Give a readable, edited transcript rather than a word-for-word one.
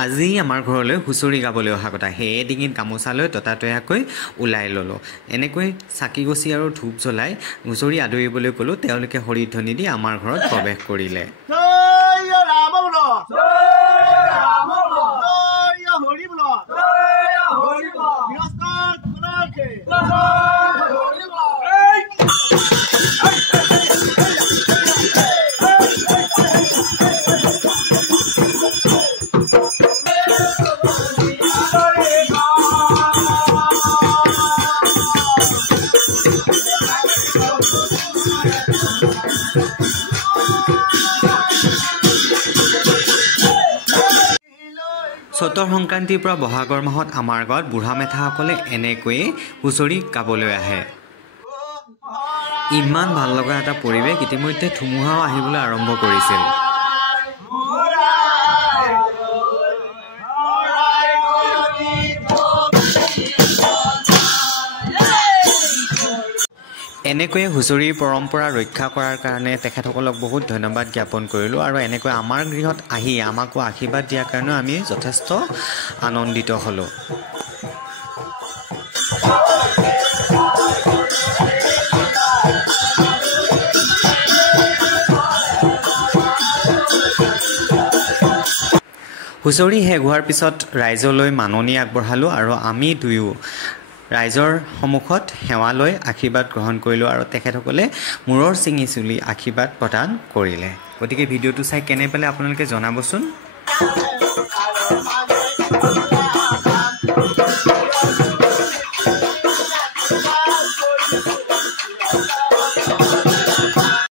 আজি আমাৰ ঘৰলৈ হুঁচৰি গাবলৈ অহা কথা সেয়ে ডিঙিত গামোচা লৈ ততাতৈয়াকৈ ওলাই ল'লোঁ। এনেকৈ চাকি গছি আৰু ধূপ জ্বলাই হুঁচৰি আদৰিবলৈ ক'লোঁ। তেওঁলোকে হৰিধ্বনি দি আমাৰ ঘৰত প্ৰৱেশ কৰিলে। চতৰ সংক্ৰান্তিৰ পৰা বহাগৰ মাহত আমাৰ গাঁৱত বুঢ়া মেথাসকলে এনেকৈয়ে হুঁচৰি গাবলৈ আহে। ইমান ভাল লগা এটা পৰিৱেশ। ইতিমধ্যে ধুমুহাও আহিবলৈ আৰম্ভ কৰিছিল। এনেকৈয়ে হুঁচৰিৰ পৰম্পৰা ৰক্ষা কৰাৰ কাৰণে তেখেতসকলক বহুত ধন্যবাদ জ্ঞাপন কৰিলোঁ। আৰু এনেকৈ আমাৰ গৃহত আহি আমাকো আশীৰ্বাদ দিয়াৰ কাৰণেও আমি যথেষ্ট আনন্দিত হ'লোঁ। হুঁচৰি শেষ হোৱাৰ পিছত ৰাইজলৈ মাননি আগবঢ়ালোঁ আৰু আমি দুয়ো ৰাইজৰ সন্মুখত সেৱা লৈ আশীৰ্বাদ গ্ৰহণ কৰিলোঁ আৰু তেখেতসকলে মূৰৰ ছিঙি চুলি আশীৰ্বাদ প্ৰদান কৰিলে। গতিকে ভিডিঅ'টো চাই কেনে পালে আপোনালোকে জনাবচোন।